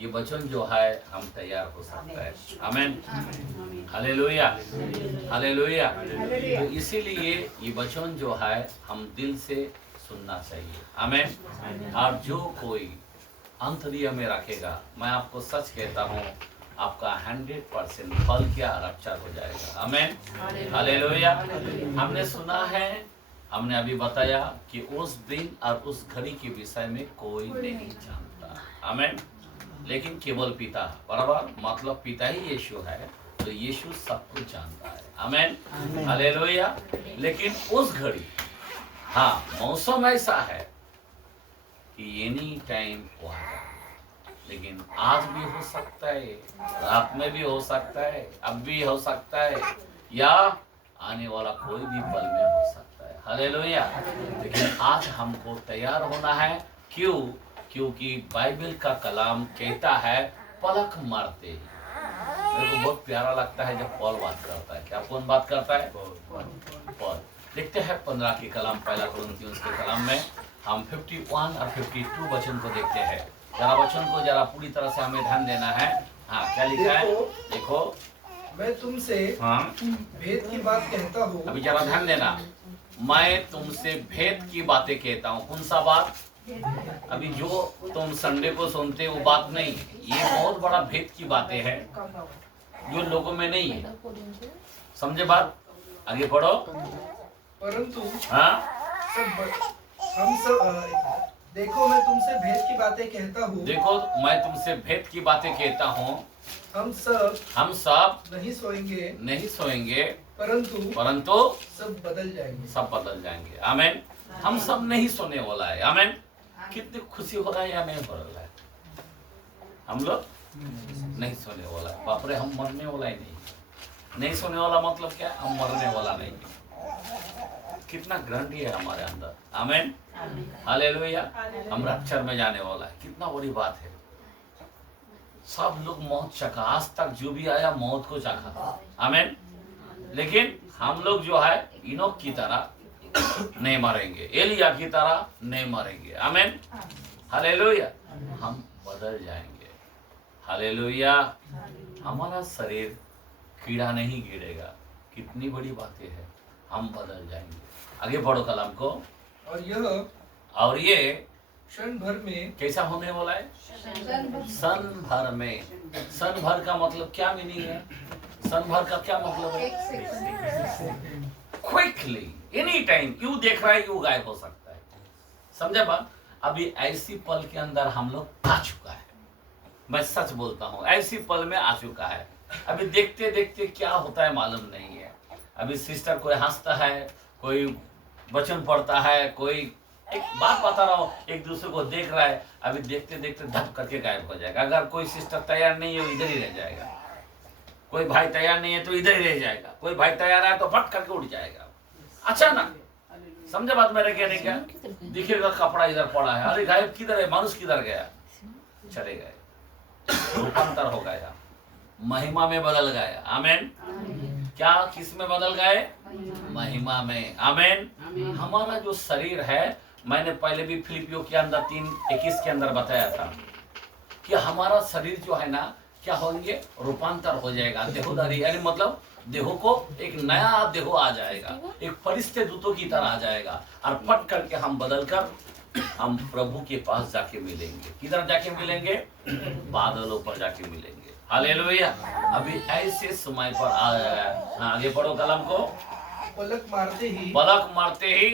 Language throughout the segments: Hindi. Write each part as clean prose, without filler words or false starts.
ये वचन जो है हम तैयार हो सकता है। आमीन, हालेलुया, हालेलुया। तो इसीलिए ये वचन जो है हम दिल से सुनना चाहिए। आमीन। और जो कोई अंतर्य में रखेगा, मैं आपको सच कहता हूँ, आपका 100% फल क्या रक्षा हो जाएगा। आमीन, हालेलुया। हमने सुना है, हमने अभी बताया कि उस दिन और उस घड़ी के विषय में कोई नहीं जानता। आमीन। लेकिन केवल पिता, बराबर, मतलब पिता ही यीशु है, तो यीशु सब कुछ जानता है। आमीन, हालेलुया। लेकिन उस घड़ी, हाँ, मौसम ऐसा है कि एनी टाइम वो आ जाए। लेकिन आज भी हो सकता है, रात में भी हो सकता है, अब भी हो सकता है, या आने वाला कोई भी पल में हो सकता है। हालेलुया। लेकिन आज हमको तैयार होना है। क्यों? क्योंकि बाइबल का कलाम कहता है पलक मारते ही। मेरे को बहुत प्यारा लगता है जब पॉल बात करता है। क्या कौन बात करता है? पॉल। देखते हैं 15 के कलाम, पहला कुरिन्थियों के कलाम में हम 51 और 52 वचन को देखते हैं। जरा वचन को जरा पूरी तरह से हमें ध्यान देना है। हाँ, क्या लिखा है? देखो, मैं तुमसे हाँ, भेद की बात कहता हूँ। अभी जरा ध्यान देना। मैं तुमसे भेद की बातें कहता हूँ। कौन सा बात? अभी जो तुम संडे को सुनते हो वो बात नहीं, ये बहुत बड़ा भेद की बातें हैं जो लोगों में नहीं है। समझे बात? आगे पढ़ो। परंतु हाँ, हम सब देखो, मैं तुमसे भेद की बातें कहता हूँ। देखो, मैं तुमसे भेद की बातें कहता हूँ। हम सब नहीं सोएंगे, परंतु सब बदल जाएंगे। आमीन। हम सब नहीं सोने वाला है। आमीन। कितनी खुशी हो रहा है या नहीं हो रहा है? हम लोग नहीं सोने वाला है। बाप रे, हम मरने वाला ही नहीं सोने वाला मतलब क्या? हम मरने वाला नहीं। कितना गारंटी है हमारे अंदर। आमीन, हालेलुया। हम रक्षर में जाने वाला है। कितना बड़ी बात है। सब लोग मौत चखा, आज तक जो भी आया मौत को चखा। आमीन। लेकिन हम लोग जो है इनोक की तरह नहीं मरेंगे, एलिया की तरह नहीं मरेंगे। आमीन, हालेलुया। हम बदल जाएंगे। हालेलुया। हमारा शरीर कीड़ा नहीं गिरेगा। कितनी बड़ी बातें है। हम बदल जाएंगे। आगे बढ़ो कलाम को। और ये क्षण भर में कैसा होने वाला है? सन भर में। सन भर का मतलब क्या मीनिंग है? सन भर का क्या मतलब है? Quickly, any time. यू देख रहा है, यू गायब हो सकता है। समझे बात? अभी ऐसी पल के अंदर हम लोग आ चुका है। मैं सच बोलता हूँ, ऐसी पल में आ चुका है। अभी देखते देखते क्या होता है मालूम नहीं है। अभी सिस्टर कोई हंसता है, कोई वचन पढ़ता है, कोई एक बात बता रहा हूँ, एक दूसरे को देख रहा है, अभी देखते देखते धप करके गायब हो जाएगा। अगर कोई सिस्टर तैयार नहीं है, इधर ही रह जाएगा। कोई भाई तैयार नहीं है तो इधर ही रह जाएगा। कोई भाई तैयार है तो फट करके उठ जाएगा। अच्छा ना? समझे बात मेरे कहने क्या? दिखेगा कपड़ा इधर पड़ा है, अरे गायब किधर है? मानुष किधर गया? चले गए। रूपांतर हो गया, महिमा में बदल गया। आमीन। क्या किस में बदल गए? महिमा में। आमीन। हमारा जो शरीर है, मैंने पहले भी फिलिपियों के अंदर 3:21 के अंदर बताया था कि हमारा शरीर जो है ना, क्या होंगे? रूपांतर हो जाएगा। देहोधारी, यानी मतलब देहो को एक नया देहो आ जाएगा, एक फरिश्ते दूतों की तरह आ जाएगा, और फट करके हम बदलकर हम प्रभु के पास जाके मिलेंगे। किधर जाके मिलेंगे? बादलों पर जाके मिलेंगे। हालेलुया। अभी ऐसे समय पर आ गया। आगे पढ़ो कलम को। पलक मारते ही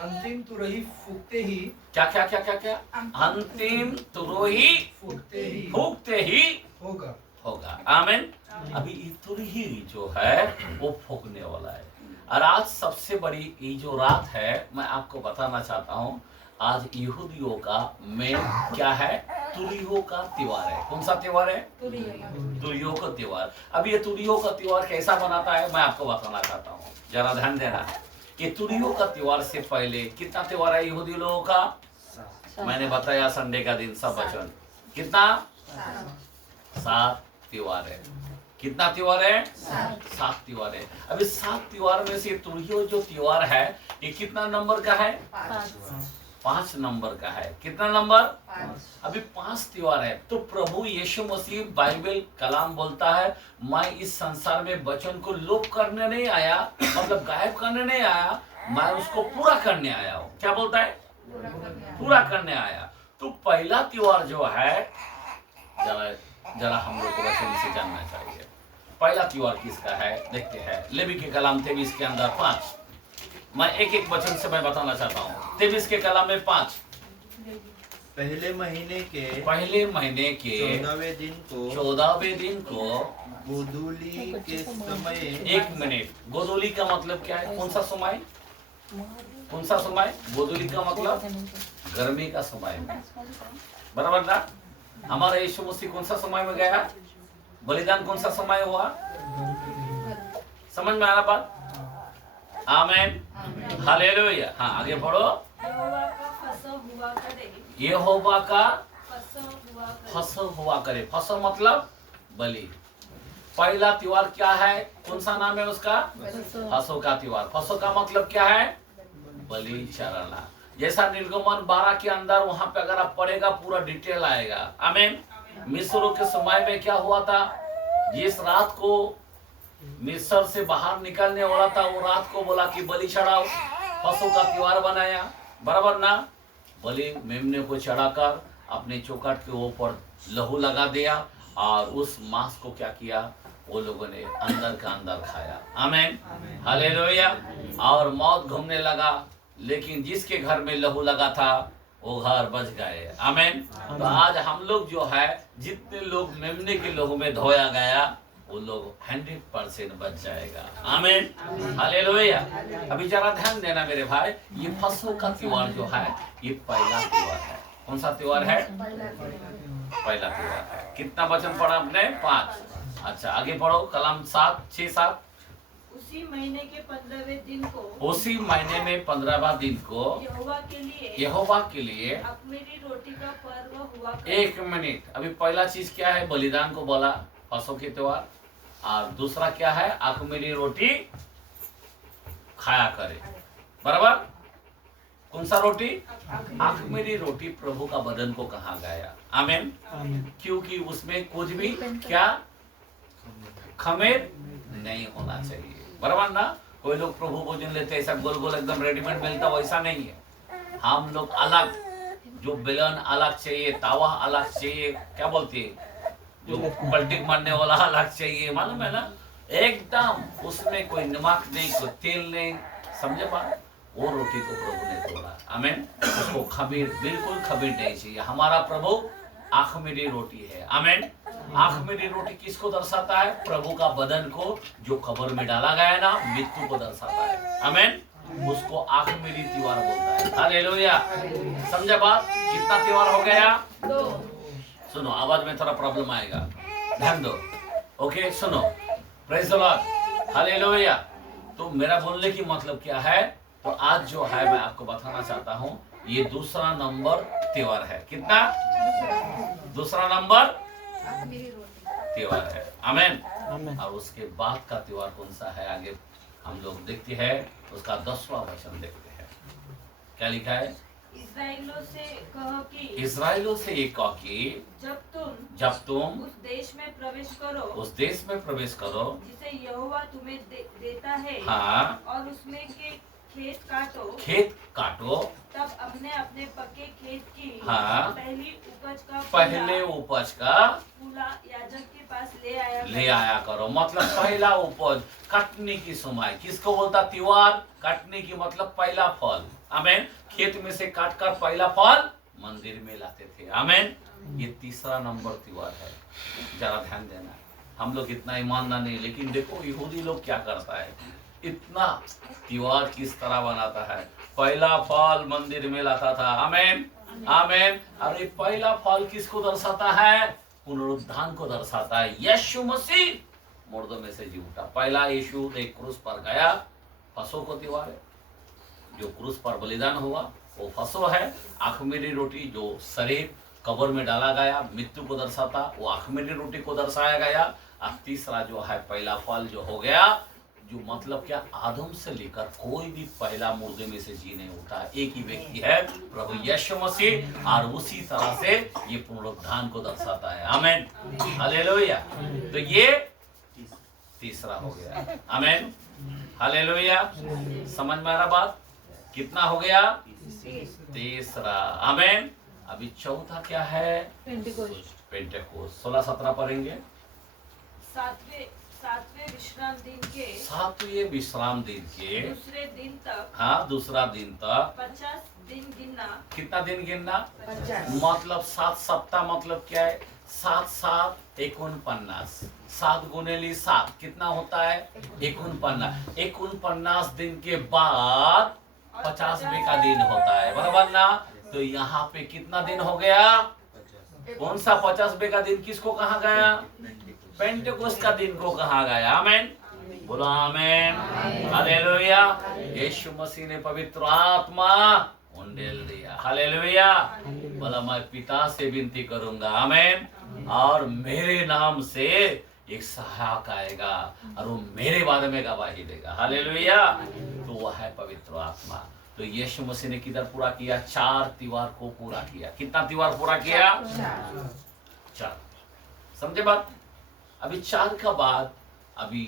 अंतिम तुरही फूकते ही। क्या क्या क्या क्या क्या? अंतिम तुरही फूकते ही होगा। आमीन। अभी ये तुरही जो है वो फूकने वाला है। और आज सबसे बड़ी ये जो रात है, मैं आपको बताना चाहता हूँ, आज यहूदियों का मेन क्या है? तुरहियों का त्योहार है। कौन सा त्योहार है? तुरहियों का त्योहार। अब ये तुरहियों का त्योहार कैसा बनाता है, मैं आपको बताना चाहता हूँ। जरा ध्यान देना। ये तुरहियों का त्योहार से पहले कितना त्योहार है यहूदी लोगों का? मैंने बताया संडे का दिन सब वचन। कितना? 7 त्योहार है। कितना त्योहार है? 7 त्योहार है। अभी 7 त्योहार में से तुरहियों जो त्योहार है, ये कितना नंबर का है? 5 नंबर का है। कितना नंबर? अभी 5 त्योहार है। तो प्रभु यीशु मसीह बाइबल कलाम बोलता है, मैं इस संसार में वचन को लोप करने नहीं आया, मतलब गायब करने नहीं आया, मैं उसको पूरा करने आया हूँ। क्या बोलता है? पूरा करने आया। तो पहला त्योहार जो है, जरा हम लोग को वचन से जानना चाहिए। पहला त्योहार किसका है देखते हैं। लेवी के कलाम 23 के अंदर 5, मैं एक एक वचन से मैं बताना चाहता हूँ। 23 के कलाम में 5, पहले महीने के 14वें दिन को गोधूली के समय। 1 मिनट, गोधूली का मतलब क्या है? कौन सा समय? कौन सा समय? गोधूली का मतलब गर्मी का समय, बराबर ना? हमारा यीशु मसीह कौन सा समय में गया? बलिदान कौन सा समय हुआ? समझ में आ रहा बात? आमेन, हालेलुया। हाँ, आगे बढ़ो। यहोवा का फसह हुआ करे। फसह मतलब बलि। पहला त्योहार क्या है? कौन सा नाम है उसका? फसह का त्योहार। फसह का मतलब क्या है? बलि चढ़ाना। जैसा निर्गमन 12 के अंदर, वहां पे अगर आप पढ़ेगा पूरा डिटेल आएगा। आमीन। मिस्र के समय में क्या हुआ था? जिस रात को मिस्र से बाहर निकलने वाला था, वो रात को बोला कि बलि चढ़ाओ। फसह का त्योहार बनाया, बराबर ना? बलि मेमने को चढ़ाकर अपने चौखट के ऊपर लहू लगा दिया, और उस मांस को क्या किया? वो लोगों ने अंदर का अंदर खाया। आमीन, हालेलुया। और मौत घूमने लगा, लेकिन जिसके घर में लहू लगा था वो घर बच गए। आमीन। तो आज हम लोग जो है, जितने लोग मेमने के लहू में धोया गया, वो लोग 100% बच जाएगा। आमीन, हालेलुया। अभी जरा ध्यान देना मेरे भाई, ये फसह का त्योहार जो है, ये पहला त्योहार है। कौन सा त्योहार है? पहला त्योहार है। कितना वचन पढ़ा आपने? 5। अच्छा, आगे बढ़ो। कलाम 6-7। उसी महीने के 15वें दिन को, उसी महीने में 15वां दिन को यहोवा के लिए अख़मीरी रोटी का पर्व हुआ। 1 मिनट, अभी पहला चीज क्या है? बलिदान को बोला, फसह के त्योहार। और दूसरा क्या है? अख़मीरी रोटी खाया करे, बराबर? कौन सा रोटी? अख़मीरी रोटी प्रभु का बदन को कहा गया। आमीन। क्योंकि उसमें कुछ भी क्या खमीर नहीं होना चाहिए, बराबर ना? कोई लोग प्रभु भोजन लेते हैं, ऐसा गोल गोल एकदम रेडीमेड मिलता, वैसा नहीं है। हम लोग अलग, जो बेलन अलग चाहिए, तावा अलग चाहिए, क्या बोलते हैं, जो पलटी मारने वाला अलग चाहिए, मालूम है ना? एकदम उसमें कोई नमक नहीं, कोई तेल नहीं, समझे बात? वो रोटी को प्रभु ने तोड़ा। आमीन। उसको खमीर, बिल्कुल खमीर नहीं चाहिए। हमारा प्रभु अख़मीरी रोटी है। आमीन। अख़मीरी रोटी किसको दर्शाता है? प्रभु का बदन को, जो कब्र में डाला गया ना, मृत्यु को दर्शाता है। आमीन। उसको अख़मीरी त्योहार बोलता है। हालेलुया। समझे बात? कितना त्योहार हो गया? 2। सुनो, आवाज में थोड़ा प्रॉब्लम आएगा, ध्यान दो। ओके, सुनो। Praise the Lord, hallelujah. तो मेरा बोलने की मतलब क्या है? तो आज जो है मैं आपको बताना चाहता हूँ, ये दूसरा नंबर त्योहार है। कितना? दूसरा नंबर त्योहार है। आमीन। और उसके बाद का त्योहार कौन सा है? आगे हम लोग देखते हैं, उसका 10वां वचन देखते हैं। क्या लिखा है? इस्राएलियों से ये कहो कि जब तुम उस देश में प्रवेश करो, जिसे यहोवा तुम्हें देता है, हाँ, और उसमें के खेत काटो, तब अपने पक्के खेत की हाँ, पहले उपज का फूला याजक के पास ले आया करो। मतलब पहला उपज काटने की समय किसको बोलता? त्योहार। काटने की मतलब पहला फल। आमीन। खेत में से काटकर पहला फल मंदिर में लाते थे। आमीन। ये तीसरा नंबर त्योहार है। जरा ध्यान देना, हम लोग इतना ईमानदार नहीं, लेकिन देखो यहूदी लोग क्या करता है, इतना त्योहार किस तरह बनाता है। पहला फल मंदिर में लाता था। आमीन, आमीन। अरे पहला फल किसको दर्शाता है? पुनरुत्थान को दर्शाता है। यीशु मसीह मुर्दों में से जी उठा। पहला यीशु एक क्रूस पर गया, फसह को त्योहार है। जो क्रूस पर बलिदान हुआ वो फसह है। अख़मीरी रोटी, जो शरीर कब्र में डाला गया, मृत्यु को दर्शाता, वो अख़मीरी रोटी को दर्शाया गया। अब तीसरा जो है पहला फल जो हो गया, जो मतलब क्या, आदम से लेकर कोई भी पहला मुर्दे में से जी नहीं उठा, एक ही व्यक्ति है, प्रभु यीशु मसीह, और उसी तरह से ये पुनरुत्थान को दर्शाता है। आमेन, हालेलुया। तो ये तीसरा हो गया। आमेन, हालेलुया। समझ में आ रहा बात? कितना हो गया? तीसरा। आमेन। अभी चौथा क्या है? पेंटेकोस्ट। 16-17 पढ़ेंगे। सातवें विश्राम दिन के, सातवें विश्राम दिन के दूसरे दिन तक, हाँ, दूसरा दिन तक 50 दिन गिनना। कितना दिन गिनना? 50। मतलब 7 सप्ताह मतलब क्या है? 7 7 49। 7 गुनेली 7 कितना होता है? 49। 49 दिन के बाद 50वें का दिन होता है, बराबर ना? तो यहाँ पे कितना दिन हो गया? कौन सा 50वें का दिन किसको कहा गया? पेंटेकोस्ट का दिन को कहा गया। आमेन, बोलो आमेन, हालेलुया। यीशु मसीह ने पवित्र आत्मा उंडेल दिया। हालेलुया। बोला मैं पिता से विनती करूंगा, आमेन, और मेरे नाम से एक सहायक आएगा और वो मेरे बारे में गवाही देगा। हालेलुया। तो वह है पवित्र आत्मा। तो यीशु मसीह ने किधर पूरा किया? 4 त्योहार को पूरा किया। कितना त्योहार पूरा किया? 4। समझे बात? अभी 4 का बाद, अभी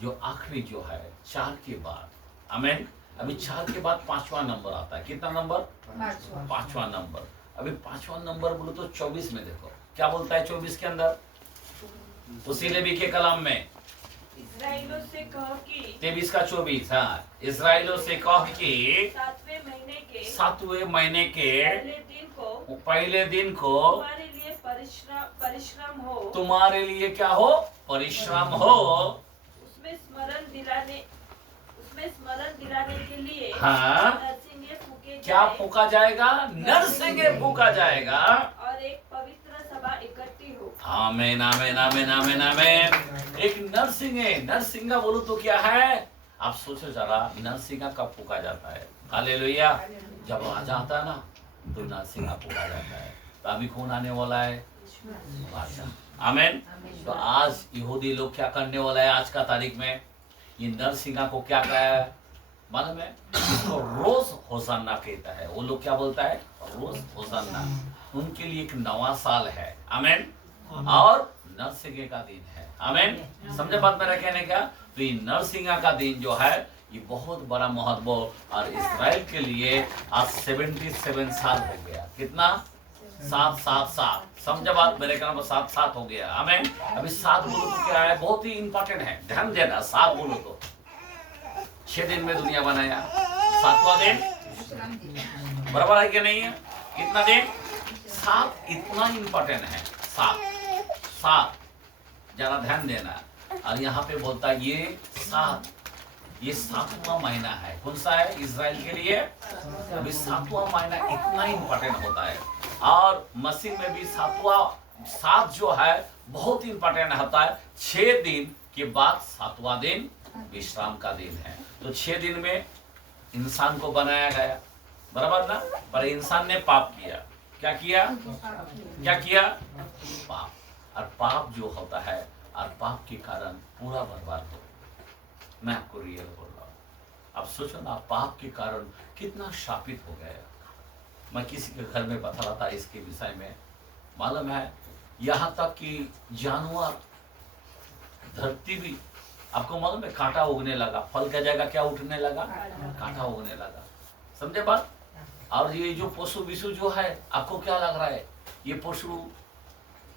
जो आखिरी जो है 4 के बाद, आमेन, अभी 4 के बाद 5वां नंबर आता है। कितना नंबर? 5वां नंबर। अभी 5वां नंबर बोलो तो 24 में देखो क्या बोलता है। 24 के अंदर उसी लेवी के कलाम में, इस्राएलियों से कहो कि, 23 का 24, हाँ, इस्राएलियों से कहो कि 7वें महीने के पहले दिन को तुम्हारे लिए परिश्रम हो, तुम्हारे लिए क्या हो? परिश्रम हो। उसमें स्मरण दिलाने के लिए, हाँ, नरसिंगे फूके क्या जाए, फूका जाएगा? नरसिंगे फूका जाएगा, और एक पवित्र सभा इकट्ठी हो। आमेन, आमेन, आमेन, आमेन, आमेन। एक नरसिंगे, नरसिंगा बोलो तो क्या है? आप सोचो जरा, नरसिंगा कब फूका जाता है? हालेलुया। जब राजा आता है ना, तो नरसिंगा फूका जाता है। तो अभी कौन आने वाला है? राजा। आमेन। तो आज यहूदी लोग क्या करने वाला है? आज का तारीख में ये नरसिंगा को क्या कहा है मालूम है? इसको रोज होसाना कहता है। वो लोग क्या बोलता है? रोज होसाना। उनके लिए एक नवा साल है। आमेन। और नरसिंगे का दिन है। आमेन। समझे बात मेरा कहने का? तो ये नरसिंगा का दिन जो है, ये बहुत बड़ा महत्व, और इस्राएल के लिए आज 77 साल हो गया। कितना? 7 7 7। समझे बात मेरे कहने पर? 7 7 हो गया। आमेन। अभी 7 बोलो तो क्या है? बहुत ही इंपॉर्टेंट है, ध्यान देना। 7 बोलो तो 6 दिन में दुनिया बनाया, 7वां दिन, बराबर है कि नहीं है? कितना दिन? 7 इतना इंपॉर्टेंट है। 7 जरा ध्यान देना। और यहाँ पे बोलता है ये 7, ये 7वां महीना है। कौन सा है? इजराइल के लिए अभी 7वां महीना इतना इंपॉर्टेंट होता है। और मसीह में भी 7 जो है बहुत इंपॉर्टेंट होता है। 6 दिन के बाद 7वां दिन विश्राम का दिन है। तो 6 दिन में इंसान को बनाया गया, बराबर ना? पर इंसान ने पाप किया। क्या किया? क्या किया? पाप। और पाप जो होता है, और पाप के कारण पूरा बर्बाद हो। मैं आपको रियल बोल रहा हूँ। अब सोचो ना, पाप के कारण कितना शापित हो गया। मैं किसी के घर में बता रहा था इसके विषय में, मालूम है, यहाँ तक कि जानवर, धरती भी, आपको मालूम है, कांटा उगने लगा। फल का जगह क्या उठने लगा? कांटा उगने लगा। समझे बात? और ये जो पशु विशु जो है, आपको क्या लग रहा है? ये पशु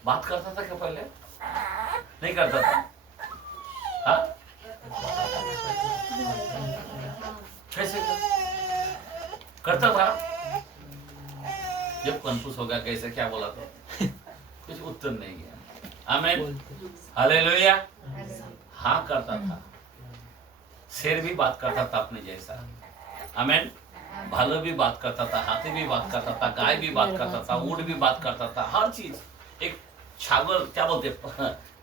बात करता था क्या पहले? नहीं करता था? हाँ? कैसे करता था? जब कंफ्यूज हो गया कैसे क्या बोला तो कुछ उत्तर नहीं गया। आमीन, हालेलुया। हाँ करता था। शेर भी बात करता था अपने जैसा। आमीन। भालू भी बात करता था, हाथी भी बात करता था, गाय भी बात करता था, ऊंट भी बात करता था, हर चीज। एक छागल क्या बोलते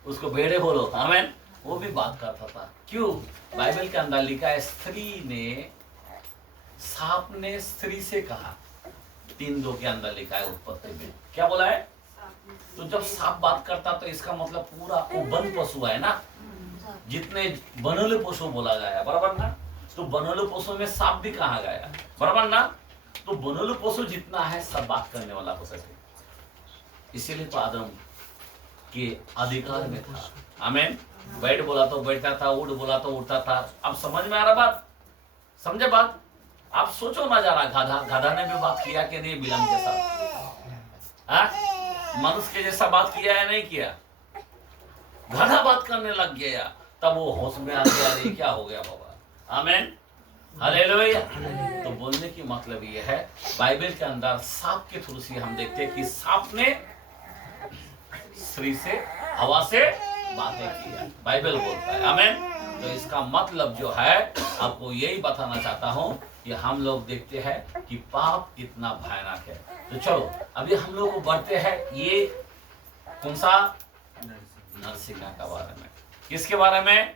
उसको, भेड़े बोलो। आमीन। वो भी बात करता था। क्यों? बाइबल के अंदर लिखा है, सांप ने स्त्री से कहा। 3:2 के अंदर लिखा है उत्पत्ति में। क्या बोला है? तो जब सांप बात करता तो इसका मतलब पूरा वो वन पशु है ना, जितने बनोले पशु बोला गया, बराबर ना। तो बनोले पशु में सांप भी कहा गया, बराबर ना। तो बनोले पशु जितना है सब बात करने वाला हो सके, इसीलिए तो आदम के अधिकार में था। आमीन। बैठ बोला तो बैठता था, उड़ बोला तो उड़ता था। अब समझ में आ रहा बात? समझे बात? आप सोचो ना जरा, गधा ने भी बात किया कि नहीं बिलाम के साथ? मनुष्य के जैसा बात किया है नहीं किया? गधा बात करने लग गया, तब वो होश में आ गया, अरे क्या हो गया बाबा। आमीन, हालेलुया। तो बोलने की मतलब ये है, बाइबल के अंदर सांप के थ्रू से हम देखते हैं कि सांप ने स्त्री से, हवा से बातें की है, बाइबल बोलता है। आमीन। तो इसका मतलब जो है, आपको यही बताना चाहता हूं कि हम लोग देखते हैं कि पाप कितना भयानक है। तो चलो अभी हम लोग को बढ़ते हैं, ये कौन सा? नरसिंहा के बारे में। किसके बारे में?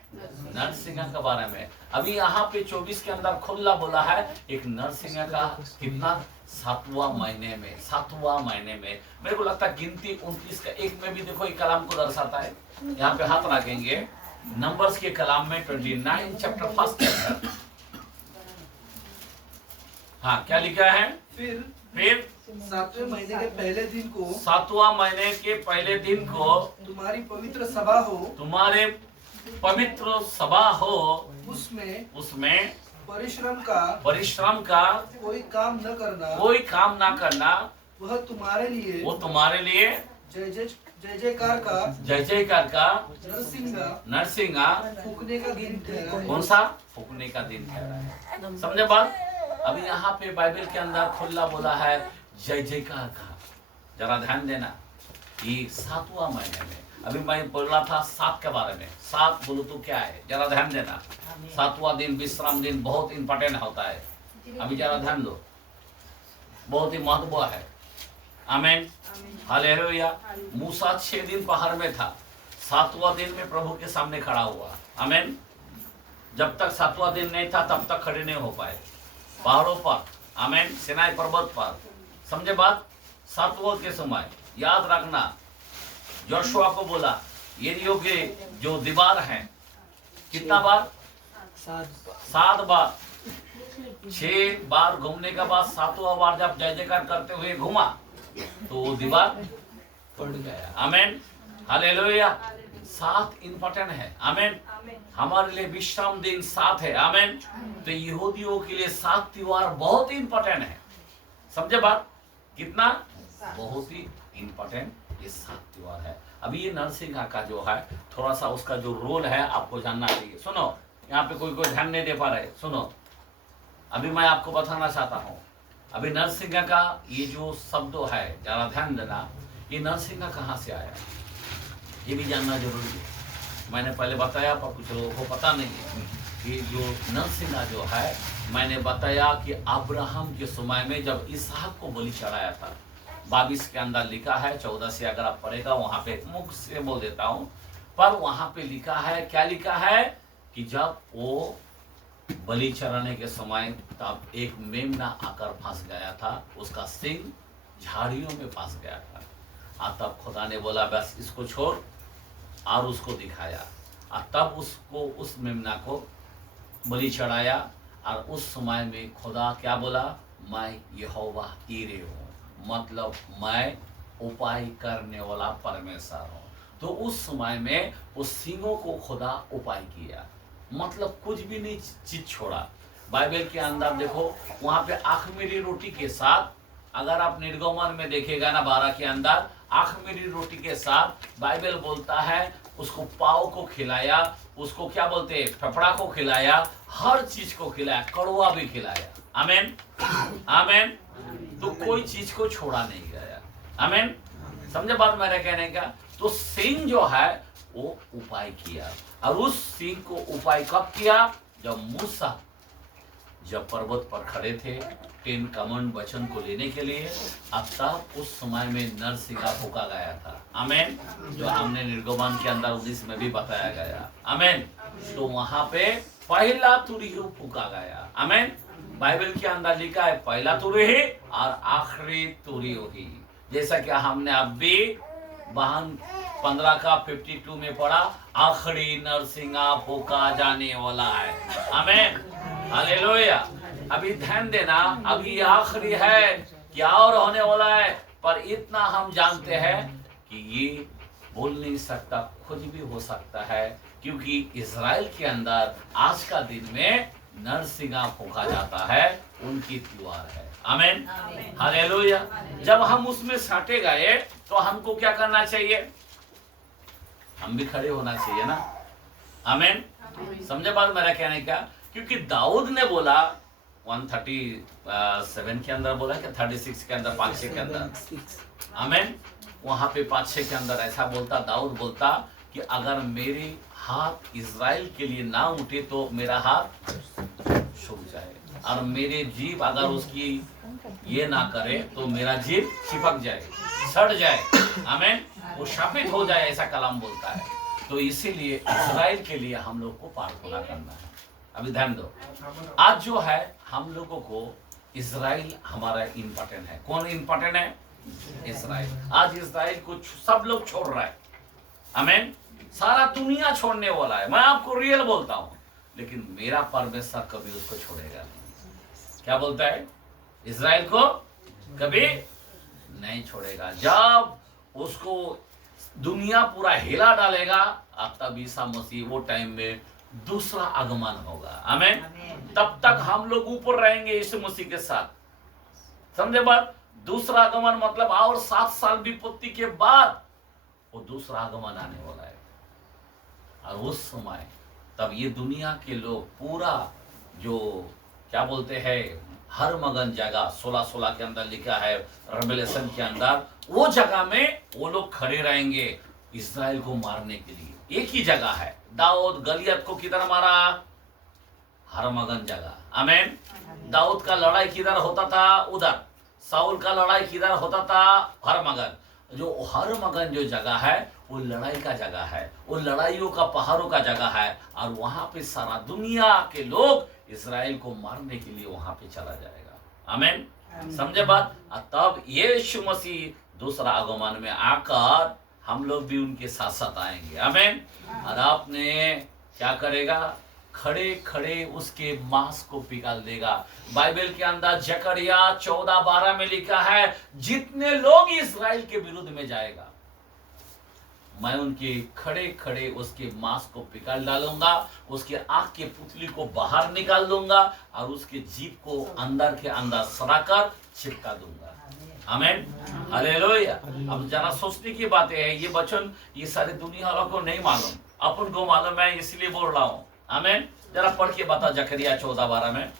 नरसिंहा के बारे में। अभी यहाँ पे 24 के अंदर खुला बोला है, एक नरसिंहा का कितना? 7वां महीने में, 7वां महीने में। मेरे को लगता है गिनती 29 का 1 में भी देखो एक कलाम को दर्शाता है। यहाँ पे हाथ रखेंगे, नंबर्स के कलाम में 29 चैप्टर 1 चैप्टर। हाँ, क्या लिखा है? फिर 7वें महीने के पहले दिन को, 7वां महीने के पहले दिन को तुम्हारी पवित्र सभा हो, तुम्हारे पवित्र सभा हो, उसमें परिश्रम का कोई काम न करना, वह तुम्हारे लिए जय जयकार का नरसिंहा फूकने का दिन ठहरा। कौन सा? फूकने का दिन ठहरा है। समझे बात? अभी यहाँ पे बाइबल के अंदर खुला बोला है जय जयकार का। जरा ध्यान देना, ये 7वां महीने में। अभी मैं बोल रहा था 7 के बारे में। 7 बोलो तो क्या है? जरा ध्यान देना। 7वां दिन विश्राम दिन बहुत इंपॉर्टेंट होता है। अभी जरा ध्यान दो, बहुत ही महत्व है। आमीन, हालेलुया। मूसा 6 दिन पहाड़ में था, 7वां दिन में प्रभु के सामने खड़ा हुआ। आमीन। जब तक 7वां दिन नहीं था तब तक खड़े नहीं हो पाए पहाड़ों पर। आमीन, सिनाई पर्वत पर। समझे बात? 7वां के समय याद रखना, योशुआ को बोला यरीहो के जो दीवार है, कितना बार? 7 बार। 6 बार घूमने के बाद 7वां बार जब जय जयकार करते हुए घुमा तो वो दीवार टूट गया। आमीन, हालेलुया। 7 इंपॉर्टेंट है। आमीन। हमारे लिए विश्राम दिन 7 है। आमीन। तो यहूदियों के लिए 7 त्योहार बहुत इंपॉर्टेंट है। समझे बात? कितना? बहुत ही इंपॉर्टेंट ये 7 त्योहार है। अभी ये नरसिंहा का जो है, थोड़ा सा उसका जो रोल है आपको जानना चाहिए। सुनो, यहाँ पे कोई ध्यान नहीं दे पा रहे, सुनो। अभी मैं आपको बताना चाहता हूँ, अभी नरसिंहा का ये जो शब्द है, जरा ध्यान देना, ये नरसिंहा कहाँ से आया ये भी जानना जरूरी है। मैंने पहले बताया पर कुछ लोगों को पता नहीं है कि जो नरसिंहा जो है, मैंने बताया कि अब्राहम के समय में जब इसहाक को बलि चढ़ाया था, 22 के अंदर लिखा है, 14 से अगर आप पढ़ेगा वहां पे, मुख से बोल देता हूं, पर वहां पे लिखा है, क्या लिखा है कि जब वो बलि चढ़ाने के समय तब एक मेमना आकर फंस गया था, उसका सिंग झाड़ियों में फंस गया था। तब खुदा ने बोला बस इसको छोड़, और उसको दिखाया, और तब उसको, उस मेमना को बलि चढ़ाया। और उस समय में खुदा क्या बोला? मैं यहोवा ईरे हूँ, मतलब मैं उपाय करने वाला परमेश्वर हूँ। तो उस समय में उस सिंगों को खुदा उपाय किया, मतलब कुछ भी नहीं चीज छोड़ा। बाइबल के अंदर देखो, वहां पे आखमेरी रोटी के साथ, अगर आप निर्गमन में देखेगा ना 12 के अंदर, आखमेरी रोटी के साथ बाइबल बोलता है उसको पाव को खिलाया, उसको क्या बोलते हैं, फेफड़ा को खिलाया, हर चीज को खिलाया, कड़वा भी खिलाया। आमीन, आमीन। तो कोई चीज को छोड़ा नहीं गया। आमीन, समझे बात मेरे कहने का? तो सिंह जो है वो उपाय किया, और उस सिंह को उपाय कब किया? जब मूसा जब पर्वत पर खड़े थे 10 कमांड वचन को लेने के लिए, अब तब उस समय में नरसिंहा फूका गया था। आमीन, जो हमने निर्गमन के अंदर 19 में भी बताया गया। आमीन। तो वहां पे पहला तुरही फूका गया। आमीन। बाइबल के अंदर लिखा है पहला तुरही और आखिरी तुरही, जैसा कि हमने अब भी बहन 15 का 52 में पढ़ा, आखिरी नरसिंगा फूका जाने वाला है। आमीन, हालेलुया। अभी ध्यान देना, अभी ये आखिरी है, क्या और होने वाला है, पर इतना हम जानते हैं कि ये बोल नहीं सकता, कुछ भी हो सकता है, क्योंकि इजराइल के अंदर आज का दिन में नरसिंगा फूका जाता है, उनकी त्योहार है। आमीन, हालेलुया। जब हम उसमें साटे गए तो हमको क्या करना चाहिए? हम भी खड़े होना चाहिए ना। आमीन, समझे बात मेरा कहने का? क्योंकि दाऊद ने बोला 137 के अंदर बोला कि 36 के अंदर, 5-6 के अंदर, आमीन, वहां पे 5-6 के अंदर ऐसा बोलता, दाऊद बोलता कि अगर मेरे हाथ इजराइल के लिए ना उठे तो मेरा हाथ सूख जाए, और मेरे जीभ अगर उसकी ये ना करे तो मेरा जीभ चिपक जाए, सड़ जाए, आमीन, वो शापित हो जाए, ऐसा कलाम बोलता है। तो इसीलिए इजराइल के लिए हम लोग को प्रार्थना करना है। अभी ध्यान दो, आज जो है हम लोगों को इजराइल हमारा इम्पोर्टेंट है। कौन इम्पोर्टेंट है? इजराइल। आज इजराइल को सब लोग छोड़ रहा है, आमीन, सारा दुनिया छोड़ने वाला है। मैं आपको रियल बोलता हूं, लेकिन मेरा परमेश्वर कभी उसको छोड़ेगा नहीं। क्या बोलता है? इजराइल को कभी नहीं छोड़ेगा। जब उसको दुनिया पूरा हिला डालेगा, तब ईसा मसीह वो टाइम में दूसरा आगमन होगा। आमीन। तब तक हम लोग ऊपर रहेंगे यीशु मसीह के साथ। समझे बात? दूसरा आगमन मतलब और 7 साल विपत्ति के बाद वो दूसरा आगमन आने वाला है, और उस समय तब ये दुनिया के लोग पूरा जो क्या बोलते हैं हर मगन जगह 16 के अंदर लिखा है, रेवलेशन के अंदर, वो जगह में वो लोग खड़े रहेंगे इस्राएल को मारने के लिए। एक ही जगह है। दाऊद गलियत को किधर मारा? हर मगन जगह। आमीन। दाऊद का लड़ाई किधर होता था? उधर। साउल का लड़ाई किधर होता था? हर मगन। जो हर मगन जो जगह है वो लड़ाई का जगह है, वो लड़ाइयों का पहाड़ों का जगह है, और वहां पे सारा दुनिया के लोग इस्राएल को मारने के लिए वहां पे चला जाएगा। आमीन। समझे बात? तब यीशु मसीह दूसरा आगमन में आकर हम लोग भी उनके साथ साथ आएंगे। आमीन। और आपने क्या करेगा? खड़े खड़े उसके मांस को पिघल देगा। बाइबल के अंदर जकरिया 14:12 में लिखा है, जितने लोग इस्राएल के विरुद्ध में जाएगा मैं उनके खड़े खड़े उसके मांस को पिघल डालूंगा, उसके आंख के पुतली को बाहर निकाल दूंगा, और उसके जीभ को अंदर के अंदर सराकर चिपका दूंगा। आमीन, हालेलुया। अब जरा सोचने की बातें है, ये वचन ये सारी दुनिया वालों को नहीं मालूम, अपन को मालूम है, इसलिए बोल रहा हूँ। आमीन। जरा पढ़ के बता जकरिया 14:12 में।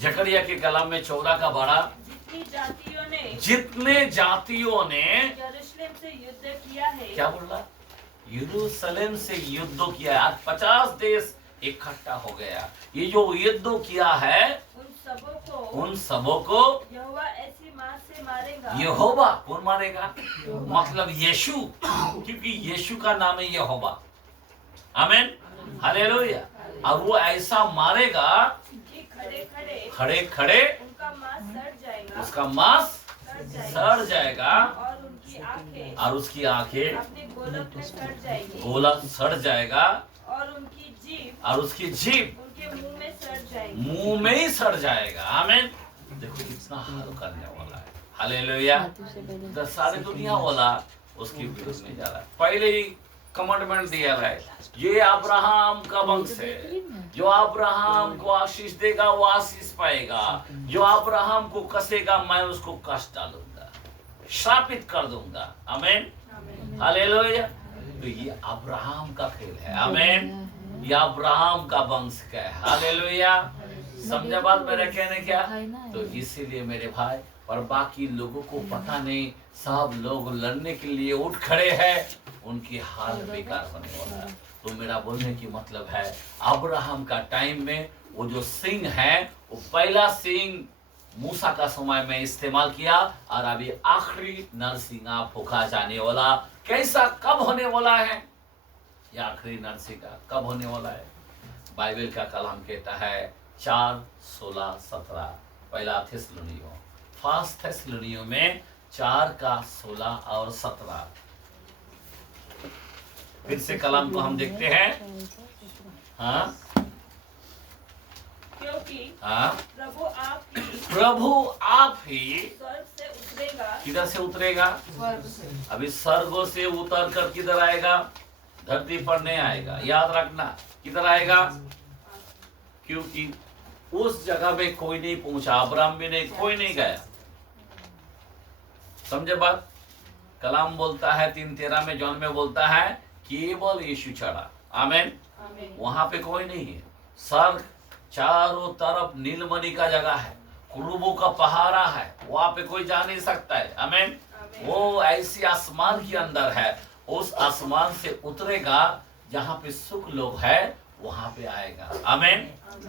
जकरिया के कलाम में 14 का 12, जितने जातियों ने यरूशलेम से युद्ध किया है। क्या बोल रहा? यरूशलेम से युद्ध किया है। आज 50 देश इकट्ठा हो गया। ये जो युद्ध किया है उन सबों को यहोवा ऐसी मार से मारेगा। यहोवा कौन मारेगा? मतलब यीशु, क्योंकि यीशु का नाम है यहोवा। आमीन, हालेलुया। और वो ऐसा मारेगा कि खड़े खड़े उनका मांस सड़ जाएगा, उसका मांस सड़ जाएगा, और उसकी आंखें अपने गोलक में सड़ जाएगी, गोलक सड़ जाएगा, और उसकी जीभ उनके मुंह में सड़ जाएगी, मुंह में ही सड़ जाएगा। आमीन। देखो कितना हाल करने वाला है। हालेलुया। तो सारी दुनिया वाला उसके विरुद्ध में जा रहा है। पहले ही कमांडमेंट दिया है, ये अब्राहम का वंश है, जो अब्राहम को आशीष देगा वो आशीष पाएगा, जो अब्राहम को कसेगा मैं उसको कष्ट डालूंगा, शापित कर दूंगा। आमीन, हालेलुया। तो ये अब्राहम का खेल है। आमीन। ये अब्राहम का वंश का है। हालेलुया। समझा बात मेरे कहने क्या? तो इसीलिए मेरे भाई, और बाकी लोगों को पता नहीं, सब लोग लड़ने के लिए उठ खड़े हैं, उनकी हाल बेकार होने वाला है। तो मेरा बोलने की मतलब है, अब्राहम का टाइम में वो जो सिंह है, वो पहला सिंह मूसा का समय में इस्तेमाल किया, और अभी आखिरी नरसिंगा फूका जाने वाला। कैसा कब होने वाला है? ये आखिरी नरसिंगा कब होने वाला है? बाइबल का कलाम कहता है 4:16-17 पहला थेसलोनियों, फर्स्ट थेसलोनियों में 4 का 16 और 17। फिर से कलाम को हम देखते हैं। हाँ क्योंकि हाँ, प्रभु आप ही स्वर्ग से उतरेगा। किधर से उतरेगा? अभी स्वर्गों से उतर कर किधर आएगा? धरती पर नहीं आएगा, याद रखना। किधर आएगा? क्योंकि उस जगह में कोई नहीं पहुंचा, अब्राहम भी नहीं, कोई नहीं गया। समझे बात? कलाम बोलता है 3:13 में, जॉन में बोलता है केवल यीशु चढ़ा। आमीन। वहां पे कोई नहीं है। स्वर्ग चारों तरफ नीलमणि का जगह है, कुरुबों का पहाड़ा है, वहां पे कोई जा नहीं सकता है। आमीन। वो ऐसी आसमान के अंदर है, उस आसमान से उतरेगा जहां पे सुख लोग है, वहां पे आएगा। आमीन।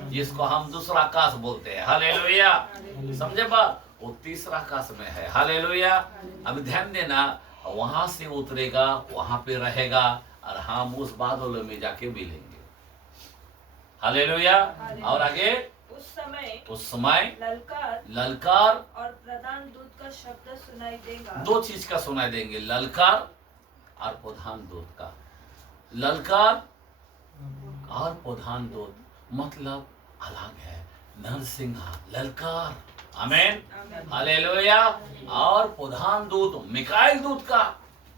जिसको हम दूसरा आकाश बोलते हैं। हालेलुया। समझे बात? वो तीसरा आकाश में है। हालेलुया। अभी ध्यान देना, वहां से उतरेगा, वहां पे रहेगा, और हम उस बादलों में जाके मिलेंगे। हालेलुया। और आगे उस समय ललकार और प्रधान दूत का शब्द सुनाई देगा। 2 चीज का सुनाई देंगे, ललकार और प्रधान दूत का। ललकार और प्रधान दूत मतलब अलग है। नरसिंहा, ललकार। आमीन। हालेलुया। और प्रधान दूत मिकाएल दूत का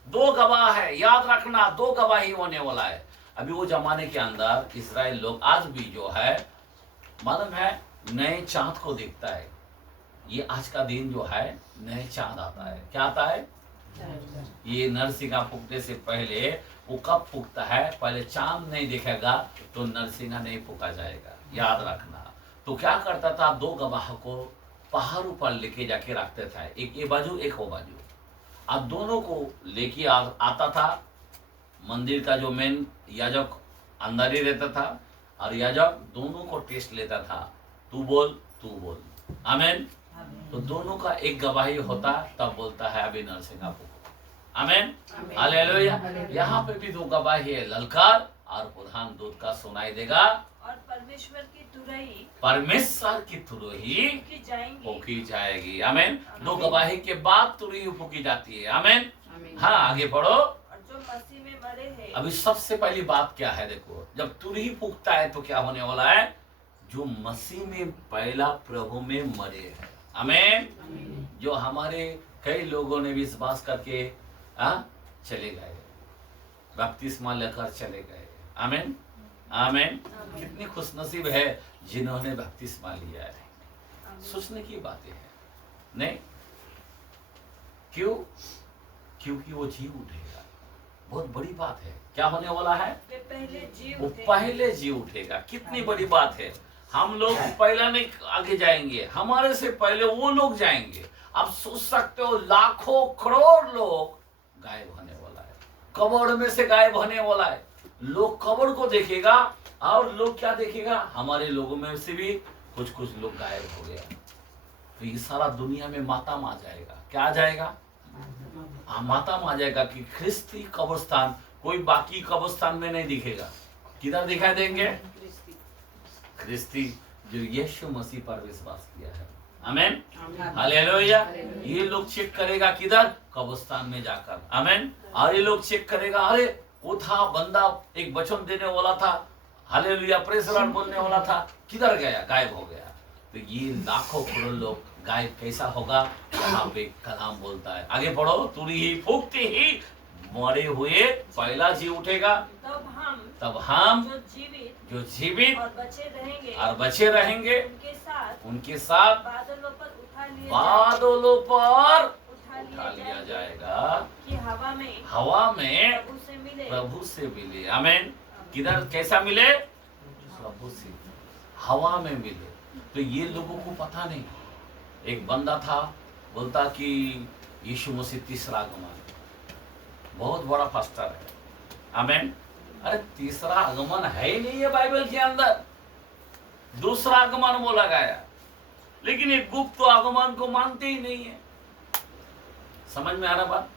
2 गवाह है। याद रखना, 2 गवाही होने वाला है। अभी वो जमाने के अंदर इस्राएल लोग आज भी जो है, मालूम है, नए चांद को देखता है। ये आज का दिन जो है, नए चांद आता है। क्या आता है? ये नरसिंहा फूकने से पहले वो कब फूकता है? पहले चांद नहीं दिखेगा तो नरसिंहा नहीं फूका जाएगा। याद रखना। तो क्या करता था? 2 गवाह को पहाड़ों पर लेके जाके रखते थे, एक ये बाजू एक वो बाजू। अब दोनों को लेके आता था। मंदिर का जो मेन याजक अंदर ही रहता था, और याजक दोनों को टेस्ट लेता था, तू बोल तू बोल। आमीन। तो दोनों का एक गवाही होता, तब बोलता है अभी नरसिंहा फूको। आमीन। हालेलुया। यहाँ पे भी 2 गवाही है, ललकार और प्रधान दूत का सुनाई देगा, और परमेश्वर की तुरही फूकी जाएगी। आमीन। 2 गवाही के बाद तुरही फूकी जाती है। आमीन। हाँ, आगे बढ़ो। और जो मसीह में मरे हैं। अभी सबसे पहली बात क्या है? देखो, जब तुरही फूकता है तो क्या होने वाला है? जो मसीह में पहला प्रभु में मरे हैं। आमीन। जो हमारे कई लोगों ने विश्वास करके चले गए, बपतिस्मा लेकर चले गए। आमीन। आमीन। कितनी खुशनसीब है जिन्होंने बपतिस्मा लिया है। सोचने की बातें हैं, नहीं? क्यों? क्योंकि वो जी उठेगा। बहुत बड़ी बात है। क्या होने वाला है? वो पहले जी उठेगा। कितनी बड़ी बात है। हम लोग पहला नहीं आगे जाएंगे, हमारे से पहले वो लोग जाएंगे। आप सोच सकते हो, लाखों करोड़ लोग गायब होने वाला है, कब्र में से गायब होने वाला है। लोग कब्र को देखेगा, और लोग क्या देखेगा? हमारे लोगों में से भी कुछ लोग गायब हो गया। तो ये सारा दुनिया में मातम आ जाएगा। क्या आ जाएगा? मातम आ जाएगा कि ख्रिस्ती कब्रिस्तान कोई बाकी कब्रिस्तान में नहीं दिखेगा। किधर दिखाई देंगे? ख्रिस्ती जो यीशु मसीह पर विश्वास किया है। आमीन। हालेलुया। ये लोग चेक करेगा किधर? कब्रिस्तान में जाकर। आमीन। और ये लोग चेक करेगा, अरे वो था बंदा, एक वचन देने वाला था, हालेलुया, प्रेज़ द लॉर्ड बोलने वाला था, किधर गया? गायब हो गया। तो ये लाखों करोड़ लोग गायब कैसा होगा? यहाँ पे कलाम बोलता है। आगे बढ़ो। तुरही फूकते ही मरे हुए पहला जी उठेगा, तब हम जो जीवित और बचे रहेंगे उनके साथ बादलों पर उठा लिया जाएगा कि हवा में प्रभु से मिले। आमीन। किधर कैसा मिले? प्रभु से, हवा में मिले। तो ये लोगों को पता नहीं। एक बंदा था, बोलता कि यीशु मसीह तीसरा आगमन, बहुत बड़ा पास्टर है। आमीन। अरे तीसरा आगमन है ही नहीं है बाइबल के अंदर, दूसरा आगमन बोला गया, लेकिन एक गुप्त आगमन को मानते ही नहीं है। समझ में आ रहा बात?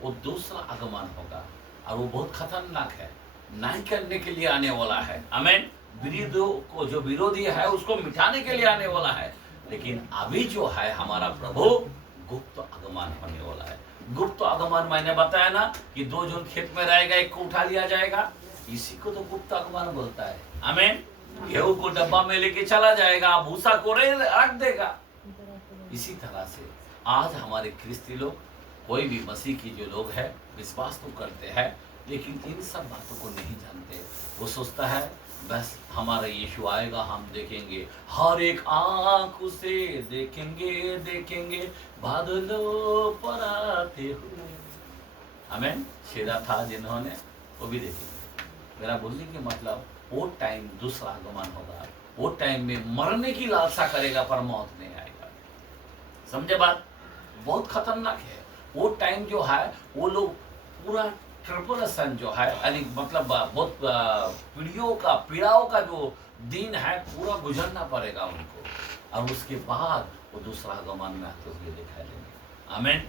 वो दूसरा आगमन होगा, और वो बहुत खतरनाक है, नहीं करने के लिए आने वाला है। आमीन। विरोधियों को, जो विरोधी है उसको मिटाने के लिए आने वाला है। लेकिन अभी जो है हमारा प्रभु गुप्त आगमन होने वाला है। गुप्त आगमन मैंने बताया ना कि 2 जन खेत में रहेगा, एक को उठा लिया जाएगा, इसी को तो गुप्त आगमन बोलता है। आमीन। गेहूं को डब्बा में लेके चला जाएगा, भूसा को रख देगा। इसी तरह से आज हमारे ख्रिस्ती लोग, कोई भी मसीह की जो लोग हैं, विश्वास तो करते हैं लेकिन इन सब बातों को नहीं जानते। वो सोचता है बस हमारा यीशु आएगा, हम देखेंगे, हर एक आंख उसे देखेंगे, देखेंगे बादलों पर आते हुए। आमीन। सीधा था जिन्होंने, वो भी देखेंगे। मेरा बोलने के मतलब वो टाइम दूसरा आगमन होगा। वो टाइम में मरने की लालसा करेगा पर मौत नहीं आएगा। समझे बात? बहुत खतरनाक है वो टाइम जो है। वो लोग पूरा ट्रिपलेशन जो है, यानी मतलब बहुत पीड़ाओं का जो दिन है पूरा गुजरना पड़ेगा उनको, और उसके बाद वो दूसरा आगमन में आते हुए दिखाई देंगे। आमीन।